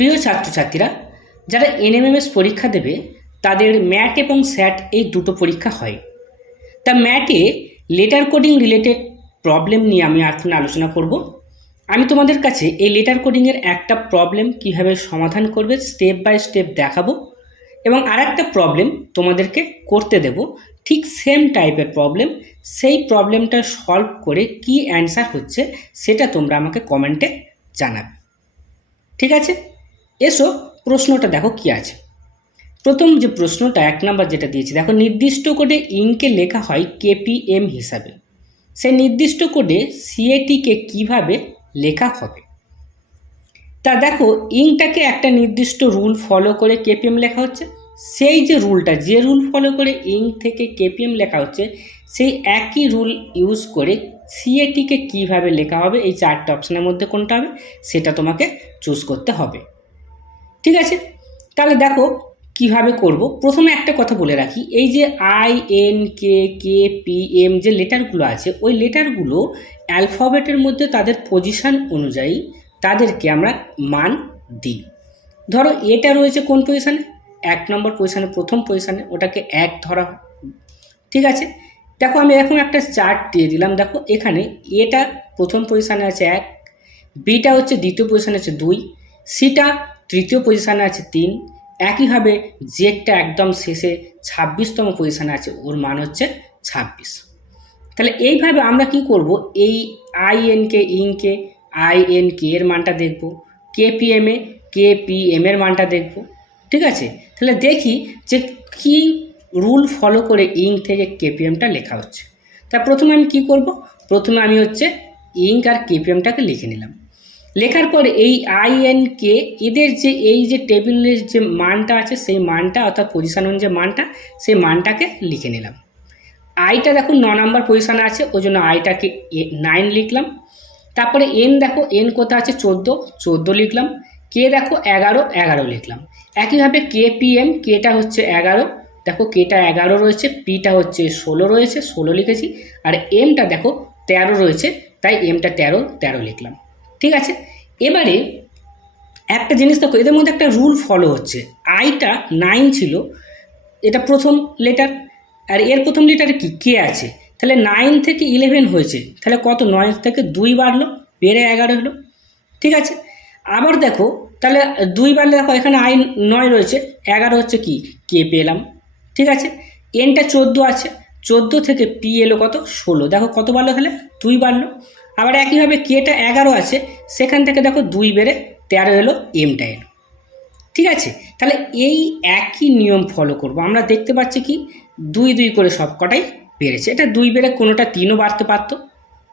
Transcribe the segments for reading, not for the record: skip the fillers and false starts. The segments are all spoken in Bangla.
প্রিয় ছাত্রছাত্রীরা, যারা এনএমএমএস পরীক্ষা দেবে তাদের ম্যাট এবং স্যাট এই দুটো পরীক্ষা হয়। তা ম্যাটে লেটার কোডিং রিলেটেড প্রবলেম নিয়ে আমি এখন আলোচনা করব। আমি তোমাদের কাছে এই লেটার কোডিংয়ের একটা প্রবলেম কিভাবে সমাধান করবে স্টেপ বাই স্টেপ দেখাবো, এবং আর একটা প্রবলেম তোমাদেরকে করতে দেব, ঠিক সেম টাইপের প্রবলেম। সেই প্রবলেমটা সলভ করে কি অ্যান্সার হচ্ছে সেটা তোমরা আমাকে কমেন্টে জানাবে। ঠিক আছে, এসো প্রশ্নটা দেখো কি আছে। প্রথম যে প্রশ্নটা 1 নম্বর যেটা দিয়েছি, দেখো নির্দিষ্ট কোডে ইঙ্কে লেখা হয় কেপিএম হিসাবে, সেই নির্দিষ্ট কোডে সিএটিকে কিভাবে লেখা হবে। তা দেখো ইঙ্কটাকে একটা নির্দিষ্ট রুল ফলো করে কেপিএম লেখা হচ্ছে, সেই যে রুলটা, যে রুল ফলো করে ইঙ্ক থেকে কেপিএম লেখা হচ্ছে, সেই একই রুল ইউজ করে সিএটিকে কিভাবে লেখা হবে, এই 4টে অপশানের মধ্যে কোনটা হবে সেটা তোমাকে চুজ করতে হবে। ঠিক আছে, তাহলে দেখো কিভাবে করব। প্রথমে একটা কথা বলে রাখি, এই যে INKKPM যে লেটারগুলো আছে, ওই লেটারগুলো অ্যালফাবেটের মধ্যে তাদের পজিশন অনুযায়ী তাদেরকে আমরা মান দিই। ধরো এটা রয়েছে কোন পজিশানে, 1 নম্বর পজিশানে, প্রথম পজিশানে, ওটাকে 1 ধরা হয়। ঠিক আছে, দেখো আমি এখন একটা চার্ট দিয়ে দিলাম। দেখো এখানে এটা প্রথম পজিশানে আছে 1, বিটা হচ্ছে দ্বিতীয় পজিশানে আছে 2, সিটা তৃতীয় পজিশানে আছে 3, একইভাবে জেডটা একদম শেষে 26তম পজিশানে আছে, ওর মান হচ্ছে 26। তাহলে এইভাবে আমরা কি করব, এই ইনকে এর মানটা দেখব, কেপিএম এর মানটা দেখব। ঠিক আছে, তাহলে দেখি যে কি রুল ফলো করে ইঙ্ক থেকে কেপিএমটা লেখা হচ্ছে। তা প্রথমে আমি কি করব, প্রথমে আমি হচ্ছে ইঙ্ক আর কেপিএমটাকে লিখে নিলাম। লেখার পরে এই INK এদের যে এই যে টেবিলের যে মানটা আছে সেই মানটা, অর্থাৎ পজিশন অনুযায়ী মানটা, সেই মানটাকে লিখে নিলাম। আইটা দেখো 9 নম্বর পজিশানে আছে, ওই জন্য আইটাকে 9 লিখলাম। তারপরে এন দেখো, এন কোথা আছে 14 লিখলাম। কে দেখো 11 লিখলাম। একইভাবে কেপিএম, কেটা হচ্ছে 11, দেখো কেটা 11 রয়েছে, পিটা হচ্ছে 16 রয়েছে, 16 লিখেছি। আর এমটা দেখো 13 রয়েছে, তাই এমটা 13 লিখলাম। ঠিক আছে, এবারে একটা জিনিস দেখো, এদের মধ্যে একটা রুল ফলো হচ্ছে। আইটা 9 ছিল, এটা প্রথম লেটার, আর এর প্রথম লেটারে কি কে আছে, তাহলে 9 থেকে 11 হয়েছে, তাহলে কত, 9 থেকে 2 বাড়লো, বেড়ে 11 হলো। ঠিক আছে, আবার দেখো তাহলে 2 বাড়লে দেখো এখানে আই 9 রয়েছে, 11 হচ্ছে কি কে পেলাম। ঠিক আছে, এনটা 14 আছে, 14 থেকে পি এলো কত 16, দেখো কত বাড়লো, তাহলে 2 বাড়লো। আবার একইভাবে কেটা 11 আছে, সেখান থেকে দেখো 2 বেড়ে 13 এলো, এমটা এলো। ঠিক আছে, তাহলে এই একই নিয়ম ফলো করব। আমরা দেখতে পাচ্ছি কি 2 করে সব কটাই বেড়েছে, এটা 2 বেড়ে কোনোটা 3ও বাড়তে পারতো।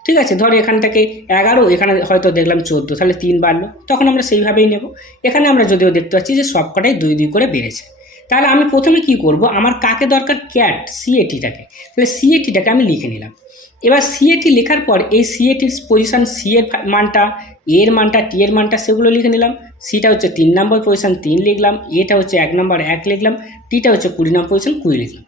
ঠিক আছে, ধরো এখান থেকে 11, এখানে হয়তো দেখলাম 14, তাহলে 3 বাড়লো, তখন আমরা সেইভাবেই নেব। এখানে আমরা যদিও দেখতে পাচ্ছি যে সব কটাই 2 করে বেড়েছে। তাহলে আমি প্রথমে কি করব, আমার কাকে দরকার, ক্যাট সিএটিটাকে, তাহলে সিএটিটাকে আমি লিখে নিলাম। এবার সিএটি লেখার পর এই সিএটির পজিশান, সি এর মানটা, এর মানটা, টি এর মানটা, সেগুলো লিখে নিলাম। সিটা হচ্ছে 3 নম্বর পজিশান, 3 লিখলাম। এটা হচ্ছে 1 নম্বর, 1 লিখলাম। টিটা হচ্ছে 20 নম্বর পজিশান, 20 লিখলাম।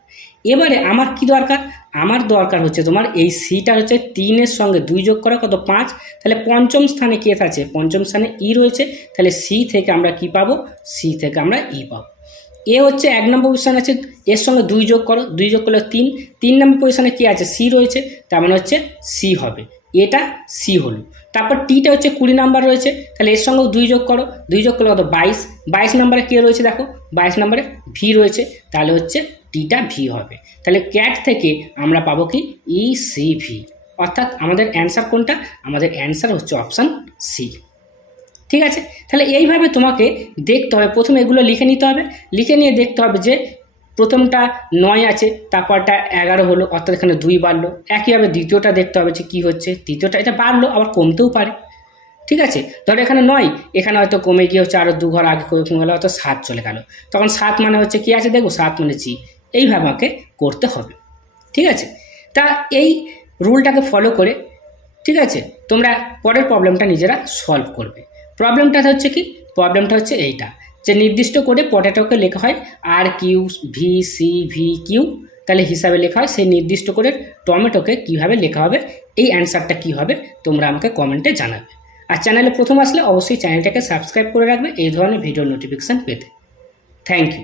এবারে আমার কি দরকার, আমার দরকার হচ্ছে তোমার এই সিটা হচ্ছে 3-এর সঙ্গে 2 যোগ করা, কত 5, তাহলে পঞ্চম স্থানে কে আছে, পঞ্চম স্থানে ই রয়েছে, তাহলে সি থেকে আমরা কি পাবো, সি থেকে আমরা ই পাবো। এ হচ্ছে 1 নম্বর পজিশান আছে, এর সঙ্গে 2 যোগ করো, 2 যোগ করলে 3 নম্বর পজিশানে কি আছে, সি রয়েছে, তার মানে হচ্ছে সি হবে, এটা সি হলো। তারপর টিটা হচ্ছে 20 নাম্বার রয়েছে, তাহলে এর সঙ্গেও 2 যোগ করো, 2 যোগ করলে কত 22 নম্বরে কে রয়েছে, দেখো 22 নম্বরে ভি রয়েছে, তাহলে হচ্ছে টিটা ভি হবে। তাহলে ক্যাট থেকে আমরা পাবো কি ECV, অর্থাৎ আমাদের অ্যান্সার কোনটা, আমাদের অ্যান্সার হচ্ছে অপশান সি। ঠিক আছে, তাহলে এইভাবে তোমাকে দেখতে হবে, প্রথমে এগুলো লিখে নিতে হবে, লিখে নিয়ে দেখতে হবে যে প্রথমটা 9 আছে, তারপরটা 11 হলো, অর্থাৎ এখানে 2 বাড়লো। একইভাবে দ্বিতীয়টা দেখতে হবে যে কী হচ্ছে, তৃতীয়টা এটা বাড়লো, আবার কমতেও পারে। ঠিক আছে, ধরো এখানে 9, এখানে হয়তো কমে গিয়ে হচ্ছে আরও 2 ঘর আগে কমে গেলো, হয়তো 7 চলে গেল, তখন 7 মানে হচ্ছে কী আছে দেখো, 7 মানে জি। এইভাবে আমাকে করতে হবে। ঠিক আছে, তা এই রুলটাকে ফলো করে, ঠিক আছে, তোমরা পরের প্রবলেমটা নিজেরা সলভ করবে। প্রবলেমটা হচ্ছে কি, প্রবলেমটা হচ্ছে এইটা, যে নির্দিষ্ট করে পটেটোকে লেখা হয় RQVCVQ, তাহলে হিসাবে লেখা হয়, সেই নির্দিষ্ট করে টমেটোকে কিভাবে লেখা হবে, এই অ্যান্সারটা কি হবে তোমরা আমাকে কমেন্টে জানাবে। আর চ্যানেলে প্রথম আসলে অবশ্যই চ্যানেলটাকে সাবস্ক্রাইব করে রাখবে এই ধরনের ভিডিও নোটিফিকেশান পেতে। Thank you.